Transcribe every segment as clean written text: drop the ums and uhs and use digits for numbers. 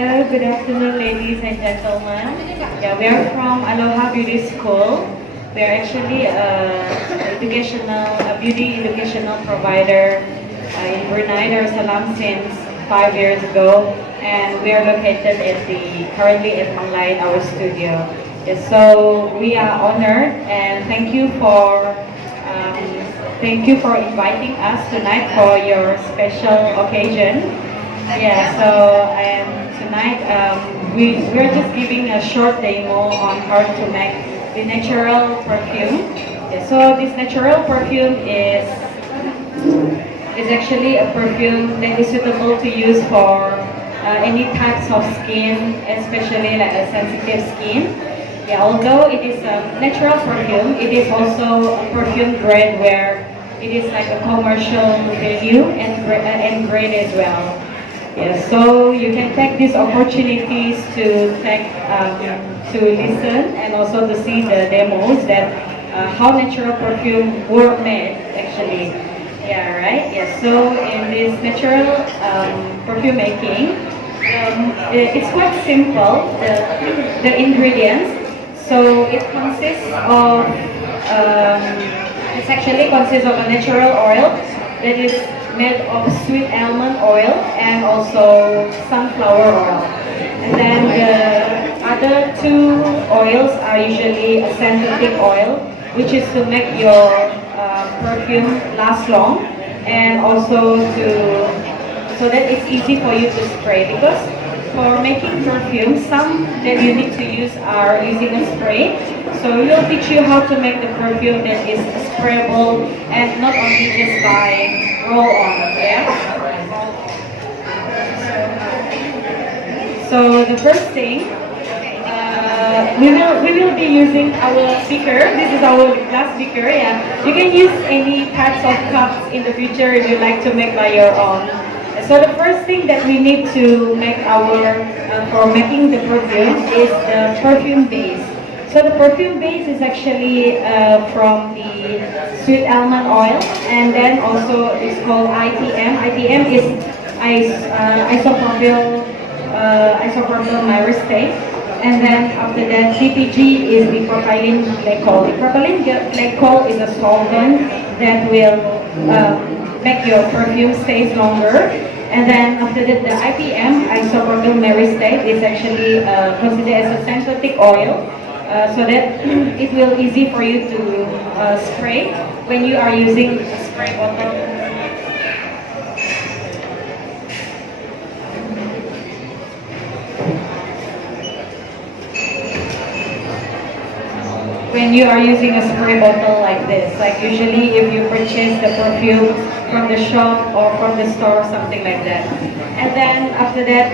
Hello, good afternoon, ladies and gentlemen. Yeah, we are from Aloha Beauty School. We are actually a beauty educational provider in Brunei, Dar es Salaam since 5 years ago, and we are located currently in Manglay, our studio. Yeah, so we are honored and thank you for inviting us tonight for your special occasion. Yeah, so tonight we're just giving a short demo on how to make the natural perfume. Yeah, so this natural perfume is actually a perfume that is suitable to use for any types of skin, especially like a sensitive skin. Yeah, although it is a natural perfume, it is also a perfume grade where it is like a commercial value and grade as well. Yeah, so you can take these opportunities to listen and also to see the demos that how natural perfume were made actually. Yeah, right. Yeah. So in this natural perfume making, it's quite simple. The ingredients. So it actually consists of a natural oil that is made of sweet almond oil and also sunflower oil. And then the other two oils are usually a synthetic oil, which is to make your perfume last long, and also so that it's easy for you to spray, because for making perfume, some that you need to use are using a spray. So we'll teach you how to make the perfume that is sprayable and not only just by roll-on. Yeah. So the first thing, we will be using our beaker. This is our glass beaker. Yeah. You can use any types of cups in the future if you like to make by your own. So the first thing that we need to make for making the perfume is the perfume base. So the perfume base is actually from the sweet almond oil, and then also it's called IPM. IPM is isopropyl myristate, and then after that DPG is the propylene glycol. The propylene glycol is a solvent that will make your perfume stays longer. And then after that, the IPM, isopropyl myristate, is actually considered as a synthetic oil, so that it will easy for you to spray when you are using a spray bottle. When you are using a spray bottle like this, like usually if you purchase the perfume from the shop or from the store, something like that. And then after that,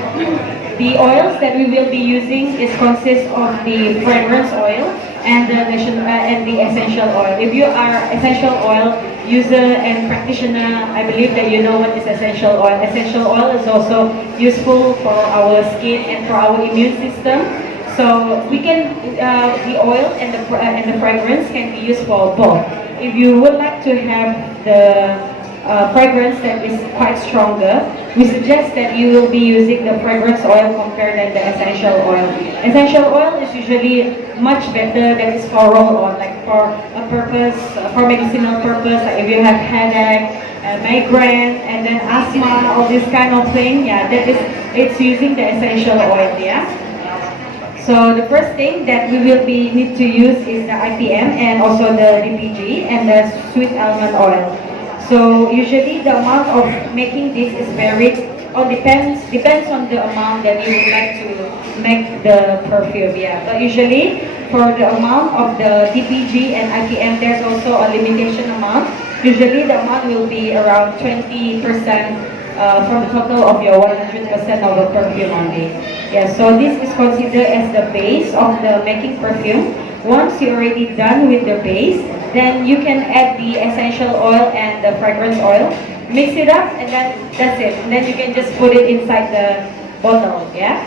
the oils that we will be using consists of the fragrance oil and the essential oil. If you are essential oil user and practitioner, I believe that you know what is essential oil. Essential oil is also useful for our skin and for our immune system. So we can, the oil and the fragrance can be used for both. If you would like to have the fragrance that is quite stronger, we suggest that you will be using the fragrance oil compared to the essential oil. Essential oil is usually much better that is for roll-on, like for a purpose, for medicinal purpose, like if you have headache, migraine, and then asthma, all this kind of thing. Yeah, it's using the essential oil. Yeah. So the first thing that we will need to use is the IPM and also the DPG and the sweet almond oil. So usually the amount of making this is varied, or depends on the amount that you would like to make the perfume. Yeah, but usually for the amount of the DPG and IPM, there's also a limitation amount. Usually the amount will be around 20% from the total of your 100% of the perfume only. Yeah, so this is considered as the base of the making perfume. Once you're already done with the base, then you can add the essential oil and the fragrance oil, mix it up, and then that's it. And then you can just put it inside the bottle. Yeah.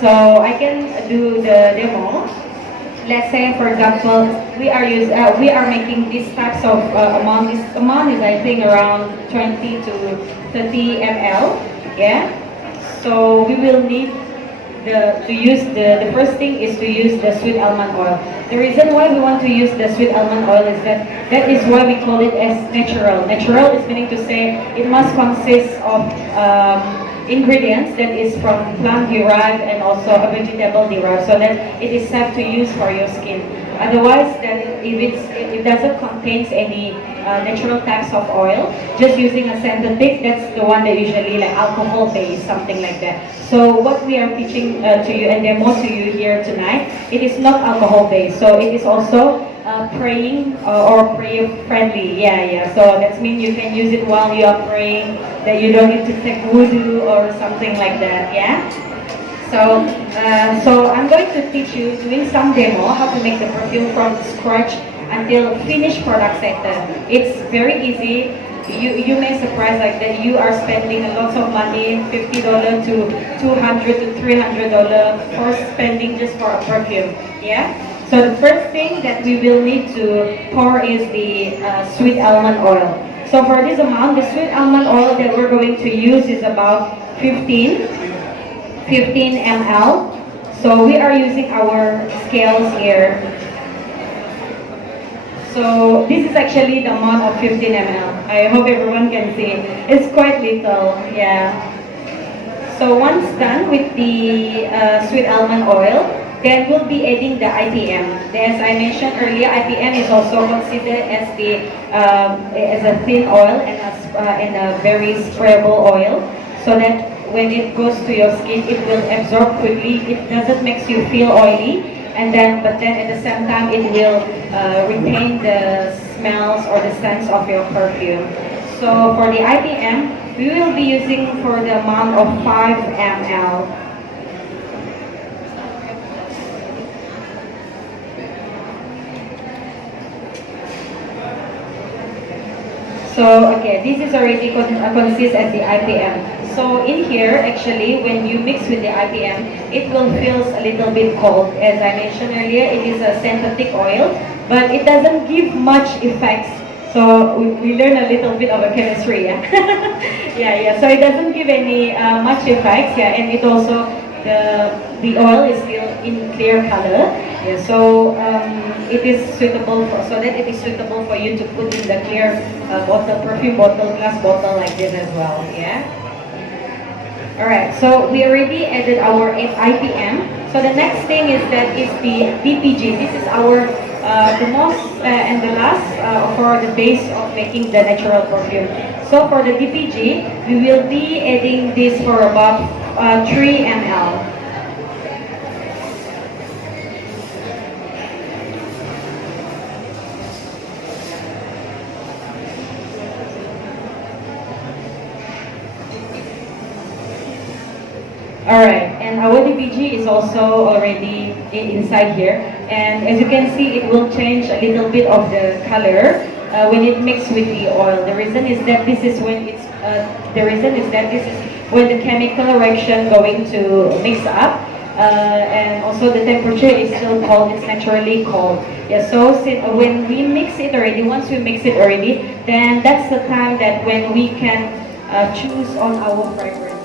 So I can do the demo. Let's say, for example, we are making these types of amount. This amount is, I think, around 20 to 30 ml. Yeah. So we will need the first thing is to use the sweet almond oil. The reason why we want to use the sweet almond oil is that is why we call it as natural. Natural is meaning to say it must consist of ingredients that is from plant derived and also a vegetable derived, so that it is safe to use for your skin. Otherwise, then if it doesn't contain any natural types of oil, just using a synthetic, that's the one that usually like alcohol based, something like that. So what we are teaching to you and demo to you here tonight, it is not alcohol based. So it is also praying or prayer friendly. Yeah. So that means you can use it while you are praying, that you don't need to take wudu or something like that. Yeah. So I'm going to teach you doing some demo how to make the perfume from scratch until finished product sector. It's very easy. You may surprise like that you are spending a lot of money, $50 to $200 to $300 for spending just for a perfume. Yeah. So the first thing that we will need to pour is the sweet almond oil. So for this amount, the sweet almond oil that we're going to use is about 15 ml. So we are using our scales here. So this is actually the amount of 15 ml. I hope everyone can see. It's quite little, yeah. So once done with the sweet almond oil, then we'll be adding the IPM. As I mentioned earlier, IPM is also considered as a thin oil and a very sprayable oil, so that when it goes to your skin, it will absorb quickly. It doesn't make you feel oily. But then at the same time, it will retain the smells or the scents of your perfume. So for the IPM, we will be using for the amount of 5 ml. So okay, this is already consists as the IPM. So in here, actually, when you mix with the IPM, it will feel a little bit cold. As I mentioned earlier, it is a synthetic oil, but it doesn't give much effects. So we learn a little bit of a chemistry, yeah. yeah. So it doesn't give any much effects, yeah, and it also the oil is still in clear color. Yeah, so it is suitable so that it is suitable for you to put in the clear bottle, perfume bottle, glass bottle like this as well. Yeah. Alright, so we already added our IPM. So the next thing is the DPG. This is our the most and the last for the base of making the natural perfume. So for the DPG, we will be adding this for about 3 ml. Alright, and our DPG is also already inside here, and as you can see, it will change a little bit of the color when it mixes with the oil. The reason is that this is when the chemical reaction going to mix up, and also the temperature is still cold. It's naturally cold. Yeah. So when we mix it already, once we mix it already, then that's the time that when we can choose on our fragrance.